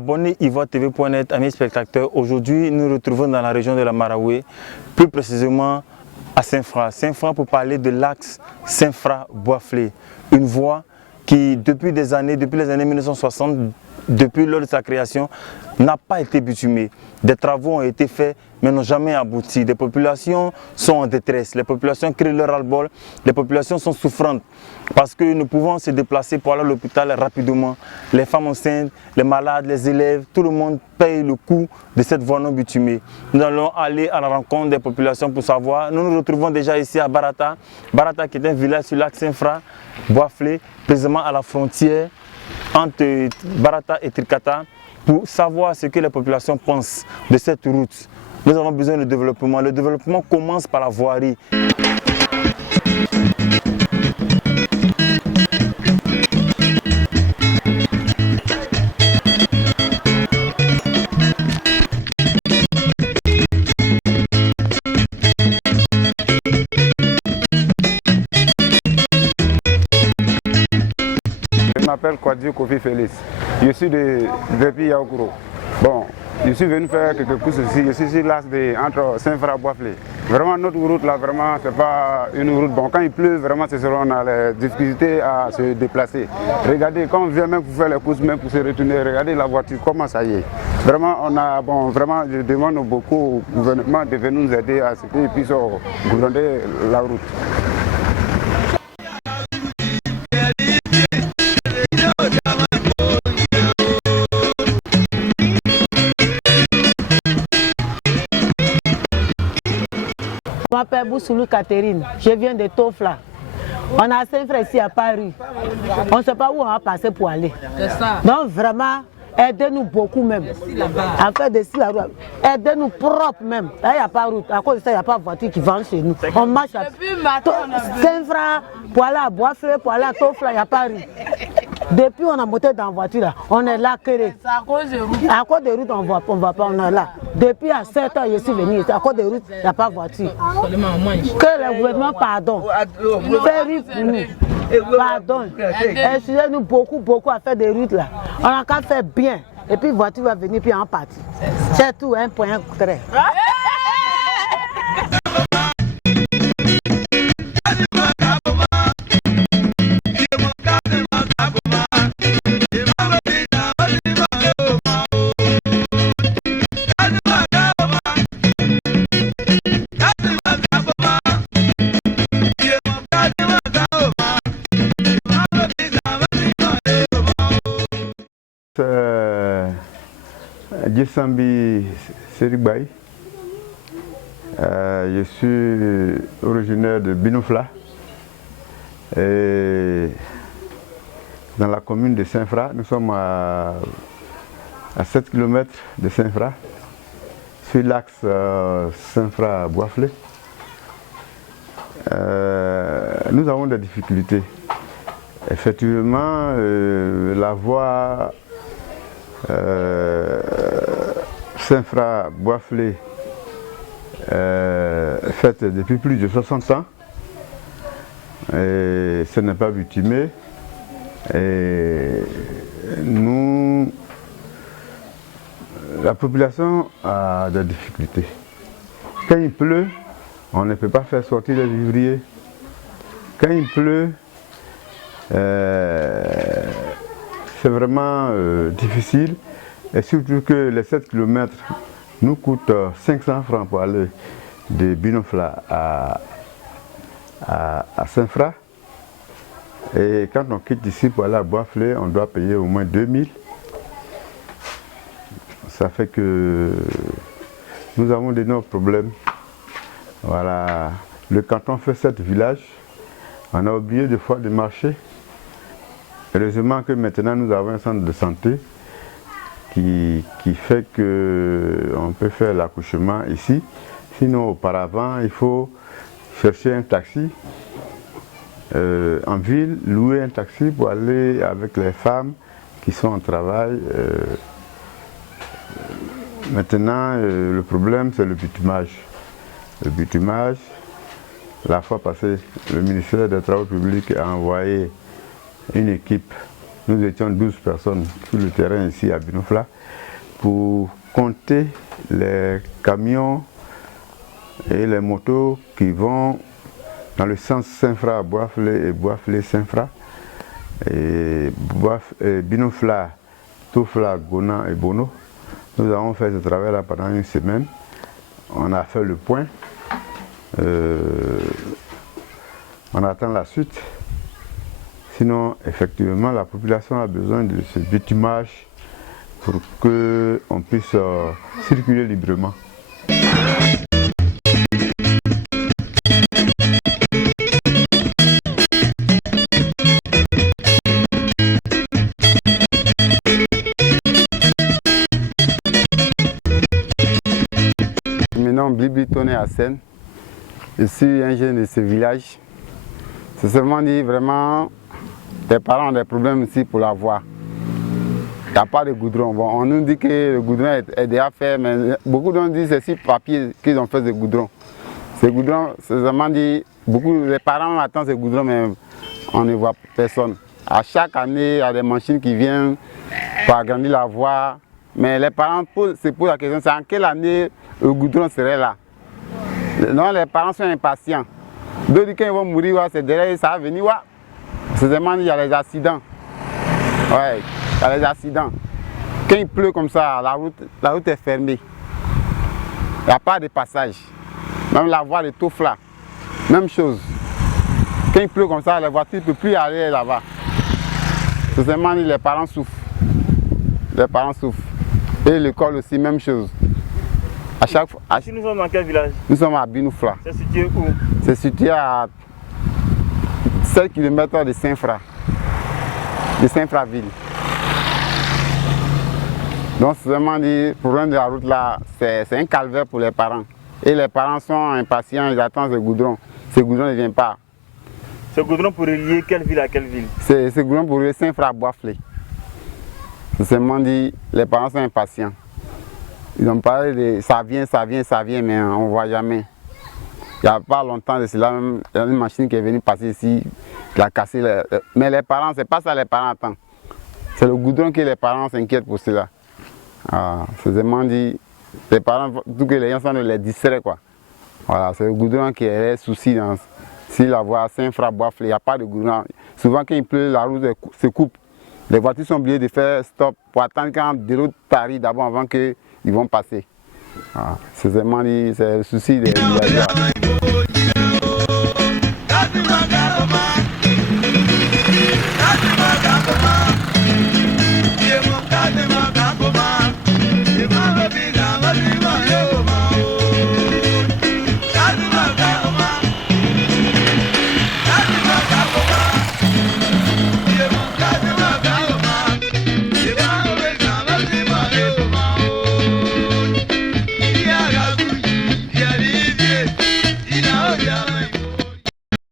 Abonnez ivoiretv.net, amis spectateurs. Aujourd'hui, nous nous retrouvons dans la région de la Maraoué, plus précisément à Saint-Fra. Saint-Fra pour parler de l'axe Saint-Fra-Boisflé. Une voie qui, depuis les années 1960, depuis lors de sa création, n'a pas été bitumée. Des travaux ont été faits, mais n'ont jamais abouti. Des populations sont en détresse, les populations crient leur ras-le-bol, les populations sont souffrantes parce que nous pouvons se déplacer pour aller à l'hôpital rapidement. Les femmes enceintes, les malades, les élèves, tout le monde paye le coût de cette voie non bitumée. Nous allons aller à la rencontre des populations pour savoir. Nous nous retrouvons déjà ici à Barata. Barata qui est un village sur l'axe Saint-Fra, Boisflé, précisément à la frontière entre Barata et Trikata, pour savoir ce que les populations pensent de cette route. Nous avons besoin de développement. Le développement commence par la voirie. Je m'appelle Kwadju Kofi Félix. Je suis depuis Yaoukoro. Bon, je suis venu faire quelques courses ici. Je suis sur l'axe entre Saint-Fra et Boisflé. Vraiment, notre route là, vraiment, c'est pas une route. Bon, quand il pleut, vraiment, c'est sûr, on a les difficultés à se déplacer. Regardez, quand on vient même pour faire les courses, même pour se retourner, regardez la voiture, comment ça y est. Vraiment, vraiment, je demande beaucoup au gouvernement de venir nous aider à ce qu'ils puissent gouverner la route. Je m'appelle Boussoulou Catherine, je viens de Tofla. On a Saint-Fra ici à Paris. On ne sait pas où on va passer pour aller. Donc vraiment, aidez-nous beaucoup même. En fait, de la route. Aidez-nous propre même. Là, il n'y a pas de route. À cause de ça, il n'y a pas de voiture qui vend chez nous. On marche à Saint-Fra pour aller à Boisflé, pour aller à Tofla, il n'y a pas de route. Depuis on a monté dans la voiture, là, on est là que à cause de route. À cause de route, on ne va pas, on est là. Depuis à 7 ans, je suis venu ici. À cause de route, il n'y a pas de voiture. Que le gouvernement pardon. Fait route pour nous. Pardon. Excusez-nous beaucoup à faire des routes là. On a qu'à faire bien. Et puis la voiture va venir puis en partie. C'est tout, un point, un trait. Djessambi Serigbaï. Je suis originaire de Binoufla, et dans la commune de Saint-Fra. Nous sommes à 7 km de Saint-Fra, sur l'axe Saint-Fra-Boisflé. Nous avons des difficultés. Effectivement, la voie Saint-Fra-Boisflé faite depuis plus de 60 ans, et ce n'est pas bitumé. Et nous, la population a des difficultés. Quand il pleut, on ne peut pas faire sortir les vivriers. Quand il pleut, c'est vraiment difficile, et surtout que les 7 km nous coûtent 500 francs pour aller de Binoufla à Saint-Fra. Et quand on quitte ici pour aller à Boisflé, on doit payer au moins 2000. Ça fait que nous avons d'énormes problèmes. Voilà. Le canton fait 7 villages. On a oublié des fois de marcher. Heureusement que maintenant nous avons un centre de santé qui fait qu'on peut faire l'accouchement ici. Sinon auparavant il faut chercher un taxi en ville, louer un taxi pour aller avec les femmes qui sont en travail. Maintenant le problème c'est le bitumage. Le bitumage, la fois passée, le ministère des Travaux publics a envoyé une équipe nous étions 12 personnes sur le terrain ici à Binofla pour compter les camions et les motos qui vont dans le sens Saint-Fra Boisflé et Boisflé Saint-Fra. Et Binofla, Tofla, Gona et Bono. Nous avons fait ce travail-là pendant une semaine. On a fait le point. On attend la suite. Sinon, effectivement, la population a besoin de ce bitumage pour qu'on puisse circuler librement. Bibi Toné à Seine. Je suis un jeune de ce village. C'est seulement dit vraiment, les parents ont des problèmes ici pour la voie. Il n'y a pas de goudron. Bon, on nous dit que le goudron est déjà fait, mais beaucoup d'ont dit que c'est sur papier qu'ils ont fait ce goudron. Ce goudron, c'est seulement dit, les parents attendent ce goudron, mais on ne voit personne. À chaque année, il y a des machines qui viennent pour agrandir la voie. Mais les parents se posent la question, c'est en quelle année le goudron serait là. Non, les parents sont impatients. D'autres disent qu'ils vont mourir, c'est derrière, ça va venir. C'est vraiment, il y a les accidents. Ouais, il y a les accidents. Quand il pleut comme ça, la route est fermée. Il n'y a pas de passage. Même la voie de Tofla, même chose. Quand il pleut comme ça, les voitures ne peuvent plus aller là-bas. C'est vraiment, les parents souffrent. Les parents souffrent. Et l'école aussi, même chose. À chaque fois. Ici, nous sommes dans quel village? Nous sommes à Binofla. C'est situé où? C'est situé à 7 km de Saint-Fra. De Saint-Fra-Ville. Donc, c'est vraiment le problème de la route là, c'est un calvaire pour les parents. Et les parents sont impatients, ils attendent ce goudron. Ce goudron ne vient pas. Ce goudron pour relier quelle ville à quelle ville? C'est ce goudron pour relier Saint-Fra Boisflé. C'est seulement dit, les parents sont impatients. Ils ont parlé de ça vient, mais on ne voit jamais. Il n'y a pas longtemps de cela, même, il y a une machine qui est venue passer ici, qui a cassé. Mais les parents, c'est pas ça les parents attendent. C'est le goudron que les parents s'inquiètent pour cela. C'est vraiment dit, les parents, tout que les gens sont les distraits, quoi. Voilà, c'est le goudron qui est souci. Si la voie Saint-Fra Boisflé, il n'y a pas de goudron. Souvent, quand il pleut, la route se coupe. Les voitures sont obligées de faire stop pour attendre quand de l'autre arrive d'abord avant qu'ils vont passer. C'est vraiment le souci des villageois.